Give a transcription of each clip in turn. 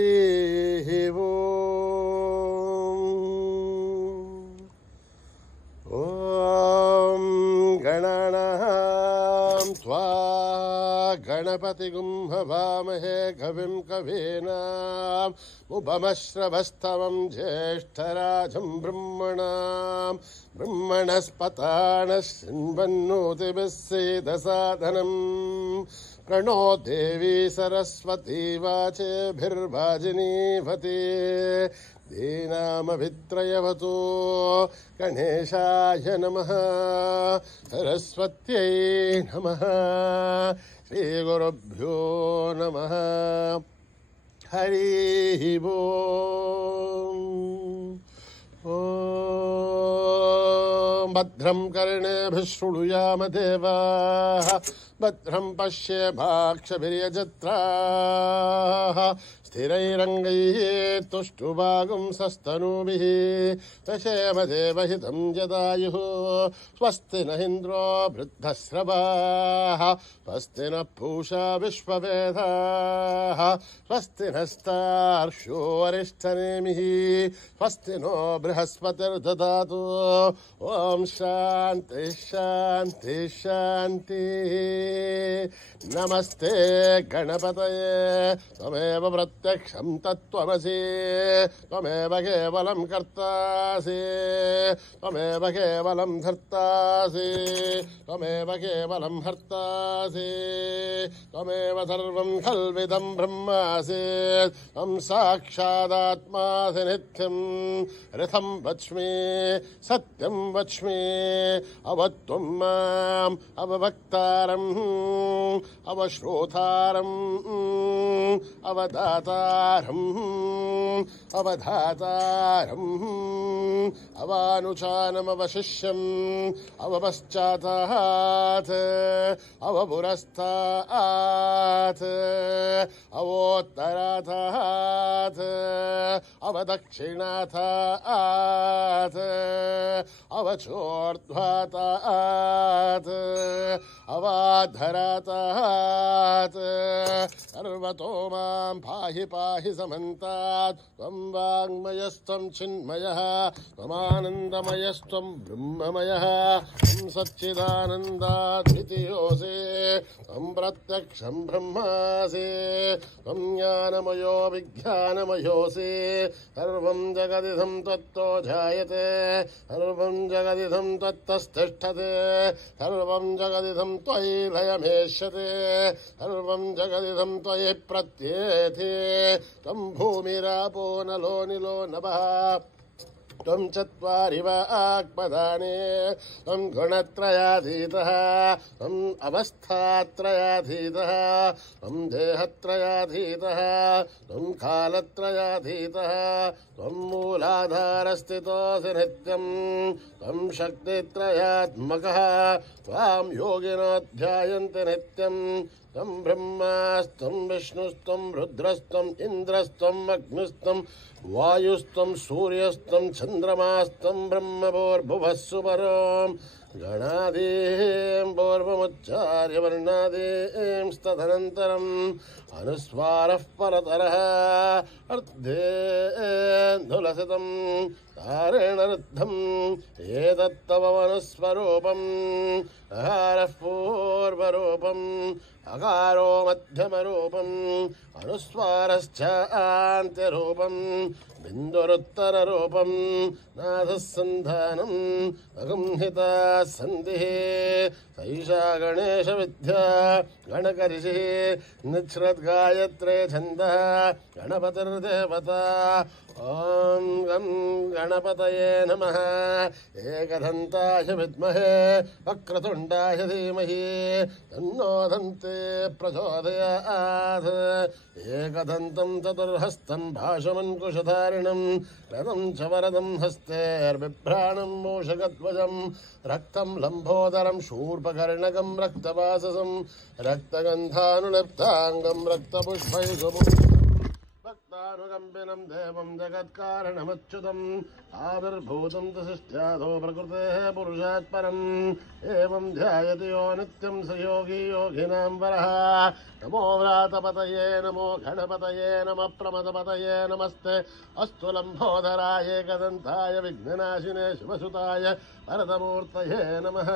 हरिः ॐ। ॐ गणानां त्वा गणपतिगुं हवामहे कविं कवीनाम् उपमश्रवस्तमं ज्येष्ठराजं ब्रह्मणस्पतानः शृण्वन्नोतिभिः सीदसादनम् प्रणो देवी सरस्वती वाचेभिर्वाजिनीवती दीनामभित्रयवतु गणेशाय नमः सरस्वत्यै नमः श्रीगुरुभ्यो नमः हरिः ॐ। भद्रं कर्णेभिः शृणुयाम देवाः भद्रं पश्येमाक्षभिर्यजत्राः स्थिरैरङ्गैः तुष्टुवागुंसस्तनूभिः दशेम देवहितं जदायुः स्वस्ति न इन्द्रो वृद्धश्रवाः स्वस्ति न पूषा विश्ववेदाः स्वस्ति नस्तार्क्ष्यो अरिष्टनेमिः स्वस्ति नो बृहस्पतिर्ददातु ॐ शान्ति शान्ति शान्तिः। नमस्ते गणपतये त्वमेव प्रत्यक्षं तत्त्वमसि त्वमेव केवलं कर्तासि त्वमेव केवलं धर्तासि त्वमेव केवलं हर्तासि त्वमेव सर्वं खल्विदं ब्रह्मासि त्वं साक्षादात्मासि नित्यं ऋतं वच्मि सत्यं वच्मि अवत्वं माम् अवभक्तारम् अवश्रोतारम् अवदातारम् अवधातारम् अवानुचानमवशिष्यम् अवपश्चातात् अवपुरस्तात् अवोत्तरातात् अवदक्षिणातात् अवचोर्ध्वातात् अवाधरातात् सर्वतो मां पाहि पाहि समन्तात् त्वं वाङ्मयस्त्वं चिन्मयः त्वमानन्दमयस्त्वं ब्रह्ममयः त्वं सच्चिदानन्दाद्वितीयोऽसि त्वं प्रत्यक्षं ब्रह्मासि त्वं ज्ञानमयो विज्ञानमयोऽसि सर्वं जगदिदं त्वत्तो जायते सर्वं जगदिदं त्वत्तस्तिष्ठते सर्वं जगदिदं त्वयि लयमेष्यते सर्वं जगदिदं त्वयि प्रत्येति त्वं भूमिरापो नलो निलो नभः त्वं चत्वारि वाक्पदानि त्वं गुणत्रयाधीतः त्वम् अवस्थात्रयाधीतः त्वं देहत्रयाधीतः त्वं कालत्रयाधीतः त्वं मूलाधारस्थितोऽसि नित्यं त्वं शक्तित्रयात्मकः त्वां योगिनो ध्यायन्ति नित्यं त्वं ब्रह्मास्त्वं विष्णुस्त्वं रुद्रस्त्वम् इन्द्रस्त्वम् अग्निस्त्वं वायुस्त्वं सूर्यस्त्वं चन्द्रमास्त्वं ब्रह्मभूर्भुवः सुपरोम् गणादीं पूर्वमुच्चार्य वर्णादींस्तदनन्तरम् अनुस्वारः परतरः अर्धेन्दुलसितं तारेण रुद्धम् एतत्तव मनुस्वरूपम् अकारः पूर्वरूपम् अकारो मध्यमरूपम् अनुस्वारश्च आन्त्यरूपम् बिन्दुरुत्तररूपम् नाथः सन्धानम् अगुंहिता सन्धिः सैषा गणेशविद्या गणकर्षिः निच्छ्रद्गायत्रे छन्दः गणपतिर्देवता ॐ गं गणपतये नमः एकदन्ताय विद्महे वक्रतुण्डाय धीमहि तन्नो दन्ते प्रचोदयात् एकदन्तं चतुर्हस्तं भाषमङ्कुशधारिणं रथं च वरदं हस्तेर्बिभ्राणं मूषकध्वजं रक्तं लम्बोदरं शूर्पकर्णकं रक्तवाससं रक्तगन्धानुलिप्ताङ्गं रक्तपुष्पैर्गुमुं सर्वानुकम्पिनं देवं जगत्कारणमच्युतम् आविर्भूतं च सृष्ट्यादो प्रकृतेः पुरुषात् परम् एवं ध्यायति यो नित्यं स योगी योगिनां वरः नमो व्रातपतये नमो गणपतये नमः प्रमदपतये नमस्ते अस्तु लम्बोदराय एकदन्ताय विघ्ननाशिने शिवसुताय वरदमूर्तये नमः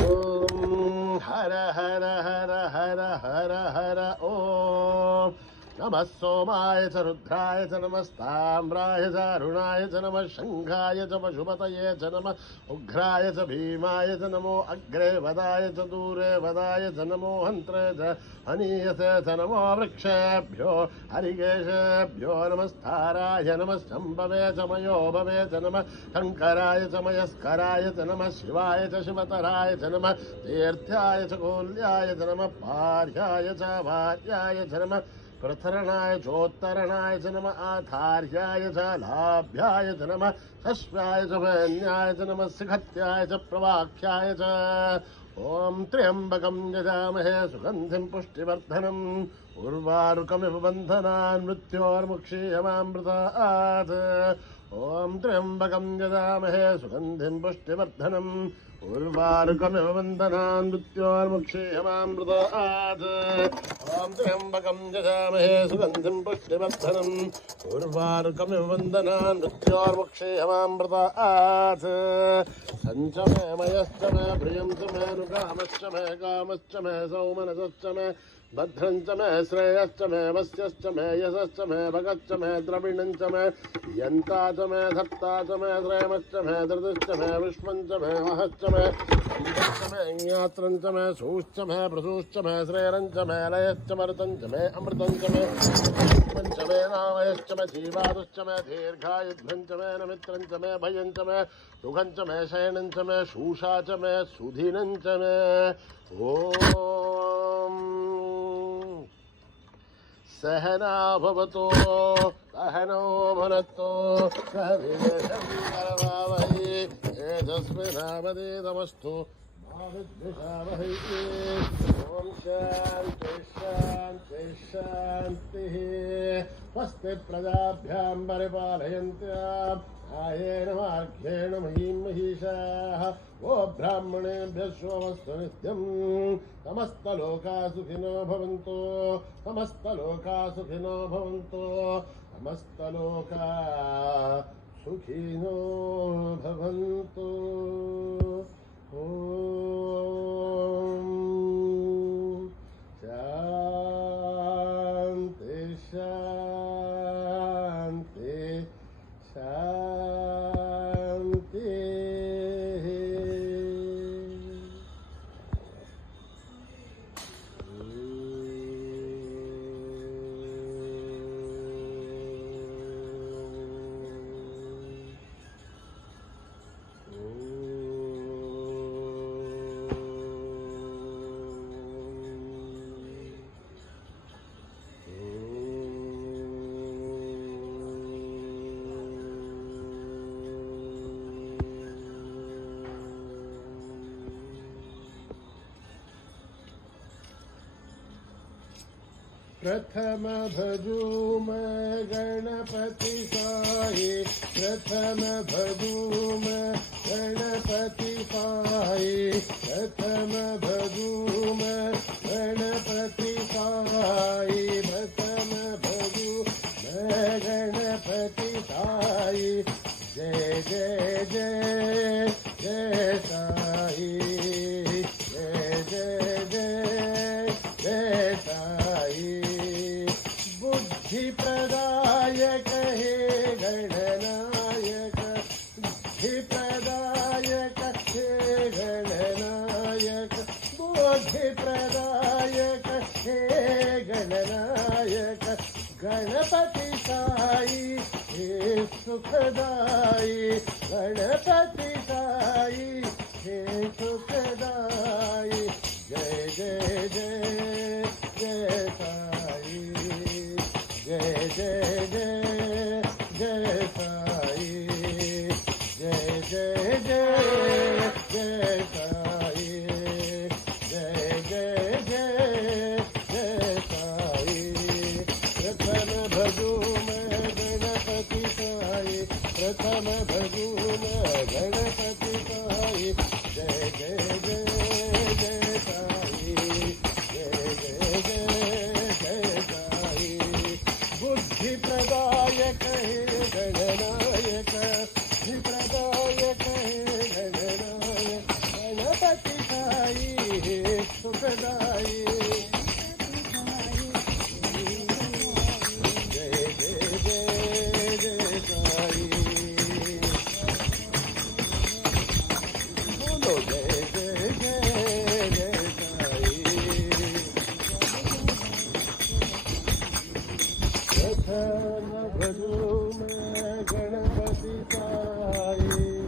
ॐ हर हर हर हर हर हर ॐ नमः सोमाय च रुद्राय च नमस्ताम्राय च अरुणाय च नमः शङ्खाय च पशुपतये च नमः उग्राय च भीमाय च नमो अग्रे वदाय च दूरे वदाय च नमो हन्त्रे च हनीयसे च नमो वृक्षेभ्यो हरिकेशेभ्यो नमस्ताराय नमः शम्भवे च मयोभवे च नमः शङ्कराय च मयस्कराय च नमः शिवाय च शिवतराय च नमः तीर्थ्याय च कोल्याय च नमः पार्याय च भार्याय च नमः प्रथरणाय चोत्तरणाय च नमः आधार्याय च लाभ्याय च नमः शश्वाय च वैन्याय च नमः सिखत्याय च प्रवाख्याय च ॐ त्र्यम्बकं यजामहे सुगन्धिं पुष्टिवर्धनम् उर्वारुकमिव बन्धनान् मृत्योर्मुक्षीयमामृतात् ॐ त्र्यम्बकं यजामहे सुगन्धिं पुष्टिवर्धनम् उर्वारुकमिव बन्धनान् मृत्योर्मुक्षीयमामृतात् ॐ त्र्यम्बकं यजामहे सुगन्धिं पुष्टिवर्धनम् उर्वारुकमिव बन्धनान् मृत्योर्मुक्षीयमामृतात् सञ्च मे मयश्च मे प्रियं च मे नुकामश्च मे कामश्च मे सौमनसश्च मे भद्रं च मे श्रेयश्च मे वस्यश्च मे यशश्च मे भगश्च मे द्रविणं च मे यन्ता च मे धत्ता च मे श्रेमश्च मे धृतिश्च मे विष्मं च मे महश्च मे अमृतश्च मे ज्ञात्रं च मे सूश्च मे प्रसूश्च मे श्रेयं च मे लयश्च मरुतं च मे अमृतं च मे च मे नामयश्च मे जीवादुश्च मे दीर्घायुध्वं च मे नमित्रं च मे भयं च मे सुखं च मे शयनं च मे शूषा च मे सुधिनं च मे ॐ सहना भवतो सहनो भुनक्तो सह वीर्यं करवावहै तेजस्विनावधीतमस्तु मा विद्विषावहै ॐ शान्ति शान्ति शान्तिः स्वस्ति प्रजाभ्यां परिपालयन्त्याम् आयेन मार्गेण महीं महिषाः वो ब्राह्मणेभ्यः शुभमस्तु नित्यम् समस्तलोकाः सुखिनो भवन्तु समस्तलोकाः सुखिनो भवन्तु समस्तलोकाः सुखिनो भवन्तु ॐ शान्ति शान्ति शान्ति प्रथम भजूम गणपति साई प्रथम भजूम गणपति साई प्रथम भजूम गणपति साई प्रथम भजूम गणपति साई जय जय जय जय साई जय जय जय जय साई बुद्धि प्रदायक हे गणनायक बुद्धि प्रदायक हे गणनायक बुद्धि प्रदायक हे गणनायक गणपति साई हे सुखदाई गणपति साई हे सुखदाई जय जय जय जय साई जय जय जय जय साई जय जय जय जय साई जय जय जय जय साई प्रथम भज प्रथम भजून गणपति साई जय जय जय जय साई जय जय जय जय साई बुद्धि प्रदायक हे गणनायक बुद्धि प्रदायक हे गणनायक गणपति साई हे सुखदाई गणपति साई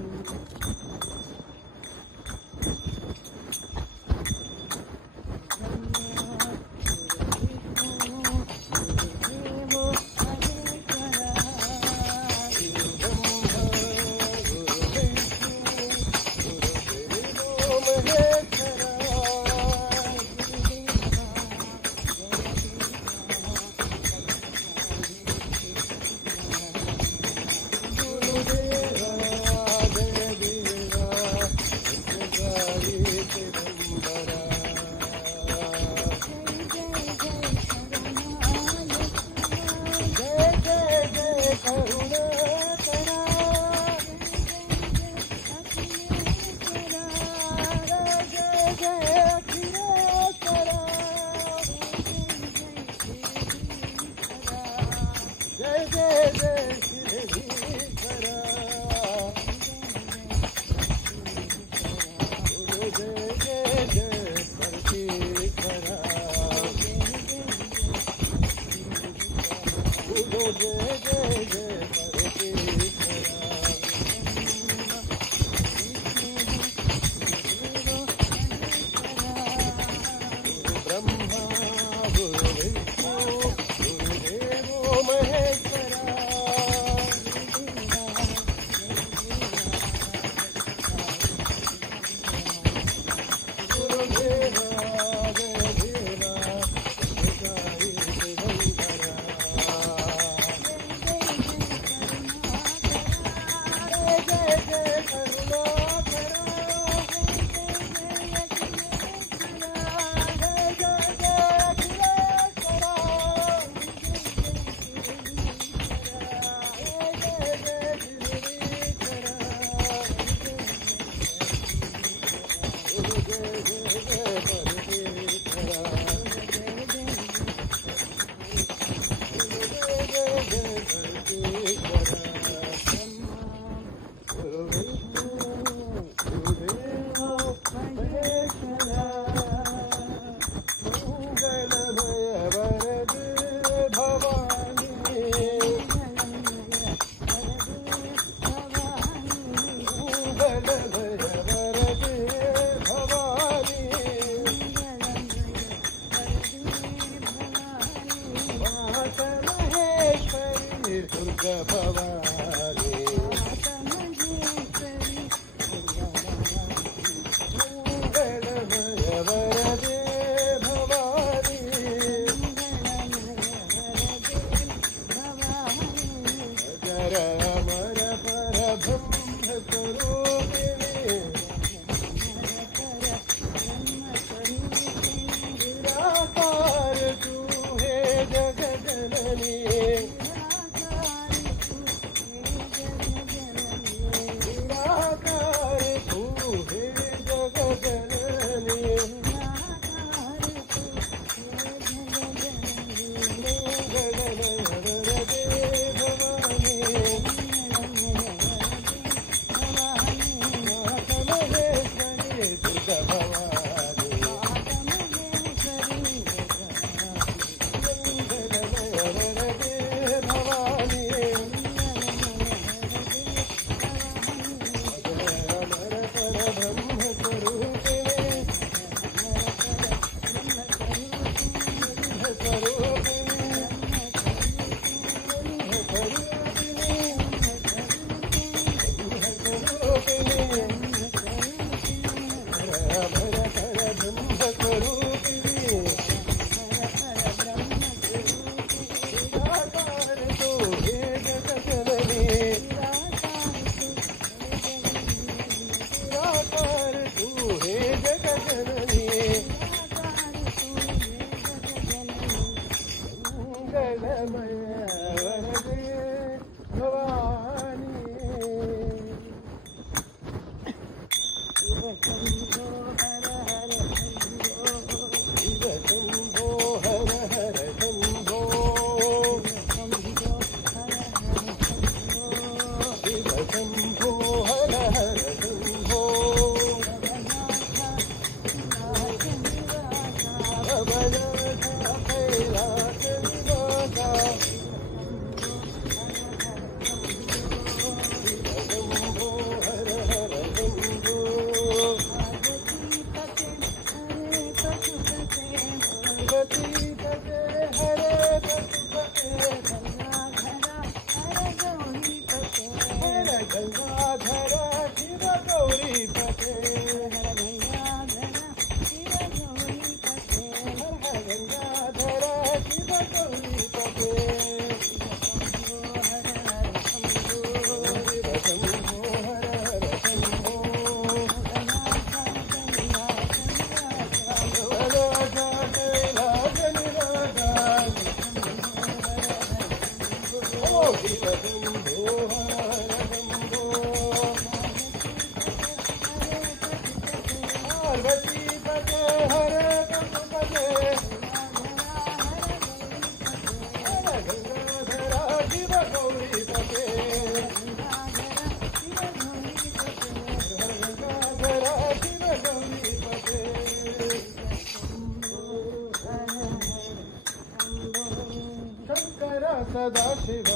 सदाशिव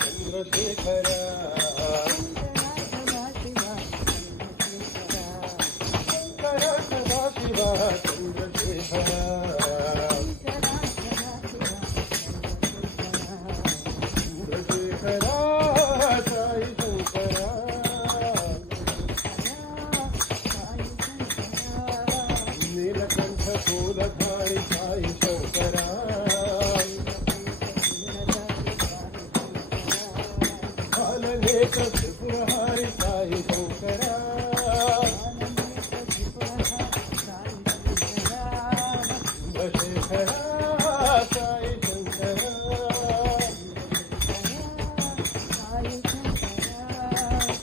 चंद्रशेखर शंकर सदाशिव चंद्रशेखर चंद्रशेखर साई शंकर नीलकंठ फूलधारी साई शंकर त्रिपुरहारी साई शंकर चंद्रशेखर साई शंकर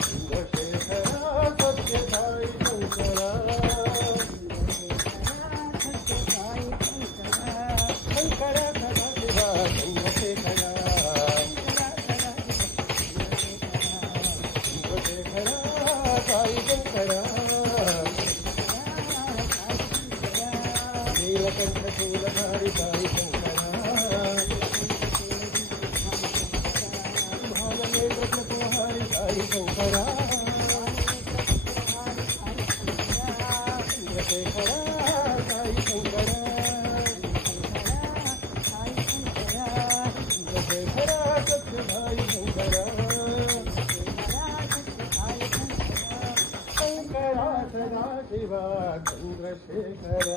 चंद्रशेखर सत्य साई शंकर शंकर सदाशिव चंद्रशेखर नीलकंठ शूलधारी साई शंकर भालनेत्र चतुरहारी साई शंकर चंद्रशेखर साई शंकर चंद्रशेखर सत्यभाई शंकर सदाशिव चंद्रशेखर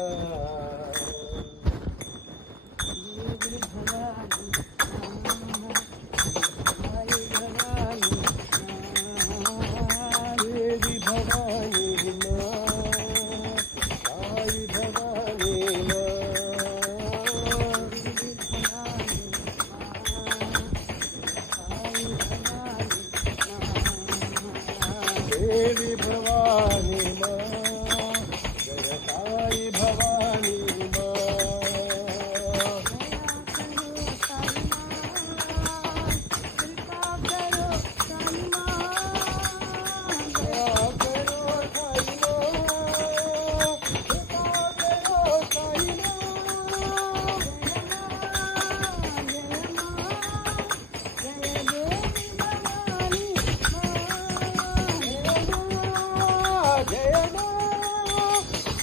देवी भवानी साई भवानी देवी भवानी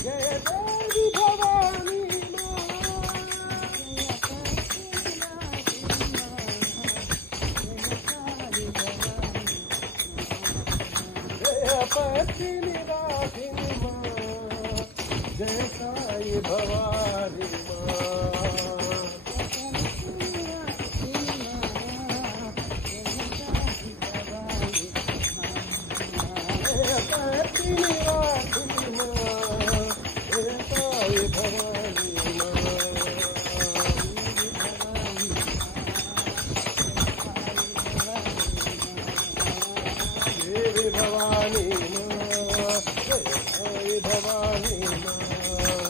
जय साई भवानी पति निवासिनी जय साई भवानी पति निवासिनी जय साई भवानी देवी भवानी जय साई भवानी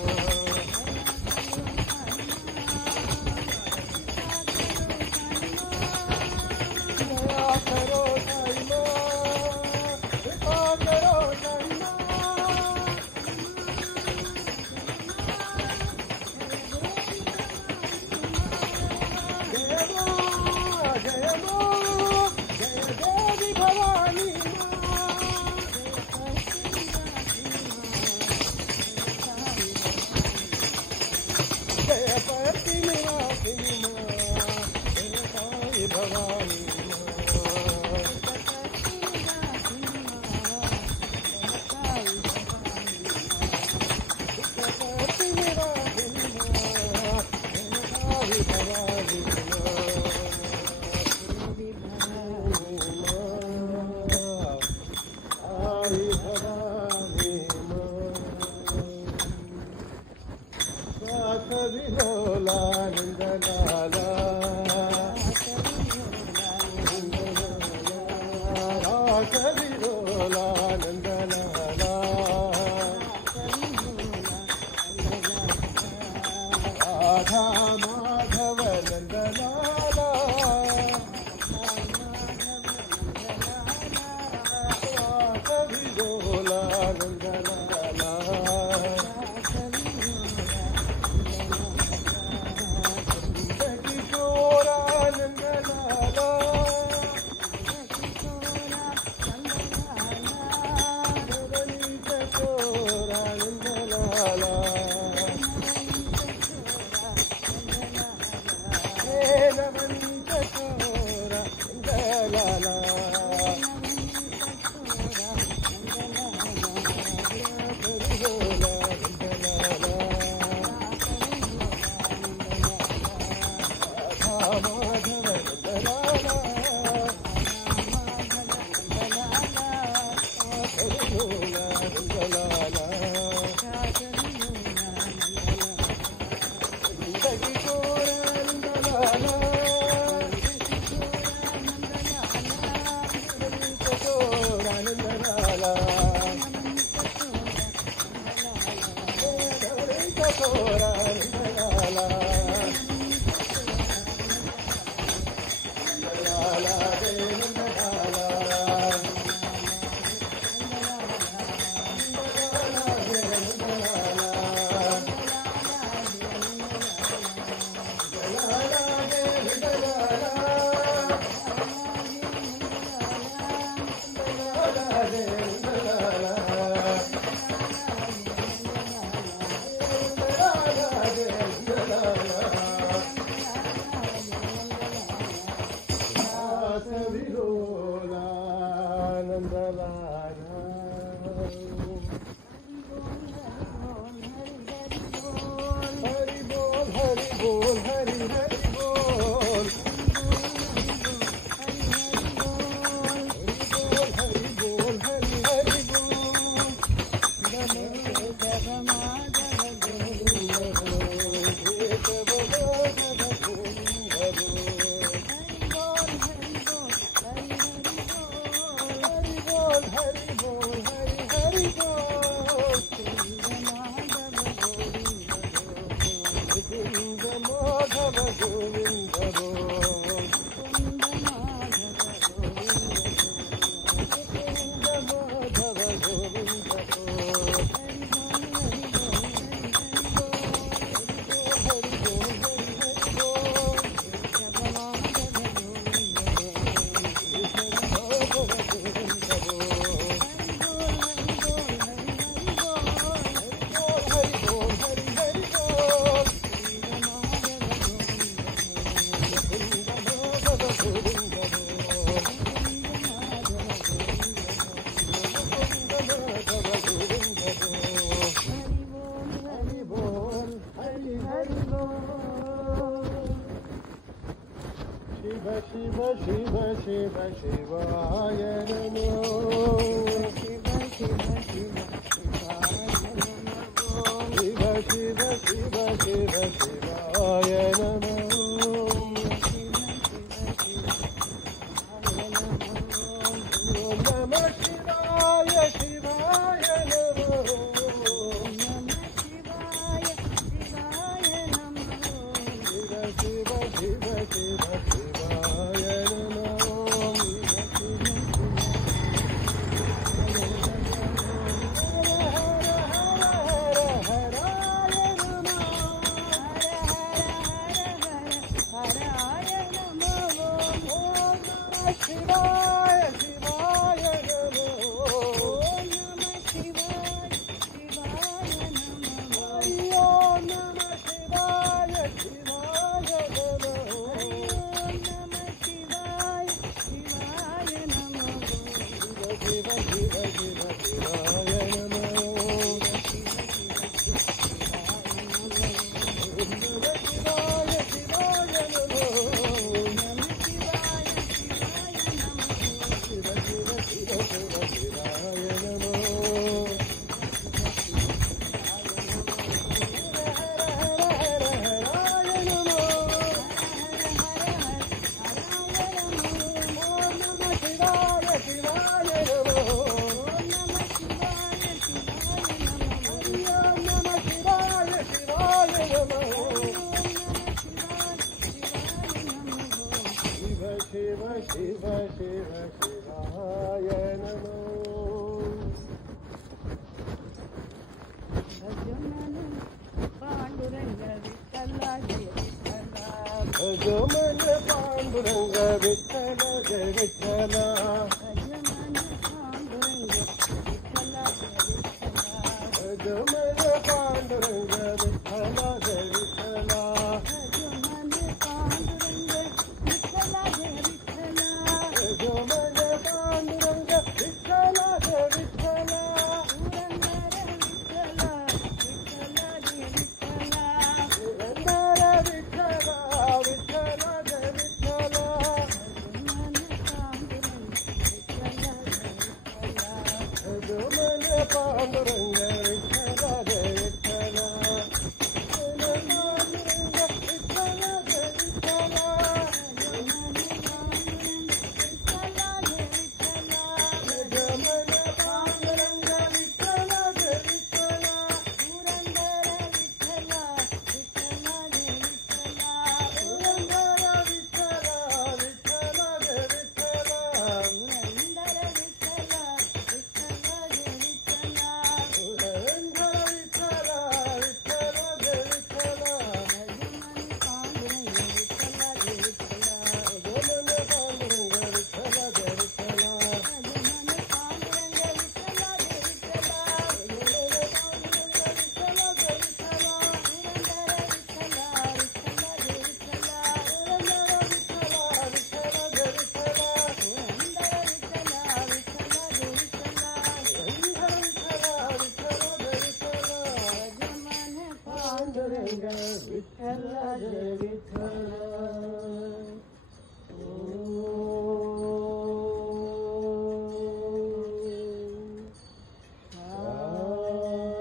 కవిలోలా నందలాలా రాధా మాధవ నందలాలా కవిలోలా నందలాలా కిశోరా నందలాలా शिव शिव शिव शिवाय नमो शिव शिव शिव शिव शिव शिव शिवाय नमो नमः शिवाय शिवाय नमो शिव शिव शिव शिव शिव शिवाय नमो पांडुरंग विठ्ठला जय विठ्ठला भज मन पांडुरंग विठ्ठल जय विठ्ठला भज मन पांडुरंग विठ्ठला जय विठ्ठला भज मन पांडुरंग विठ्ठला जय विठ्ठला भज मन पांडुरंग विठ्ठला जय विठ्ठला भज मन पांडुरंग विठ्ठला जय विठ्ठला पुरंदर विठ्ठला विठ्ठला जय विठ्ठला भज मन पांडुरंग विठ्ठला जय विठ्ठला भज मन पांडुरंग विठ्ठला जय विठ्ठला भज मन पांडुरंग विठ्ठला जय विठ्ठला पुरंदर विठ्ठला विठ्ठला जय विठ्ठला पुरंदर विठ्ठला विठ्ठला जय विठ्ठला भज मन पांडुरंग विठ्ठला जय विठ्ठला पांडुरंग विठ्ठला जय विठ्ठला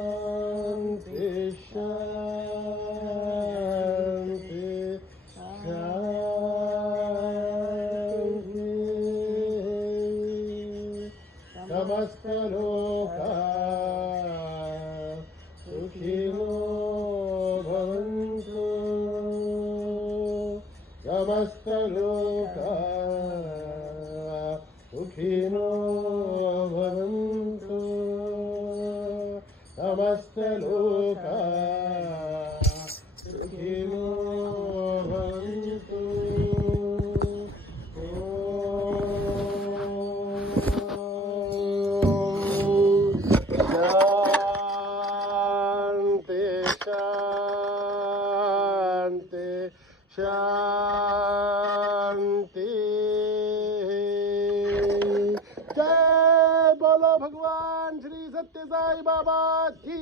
शांती शांती शांती समस्त लोका सुखिनो भवन्तु समस्त लोका सुखिनो भवन्तु समस्त लोका सुखिनो भवन्तु शांति शांति शांति जय बोलो भगवान श्री सत्य साई बाबा की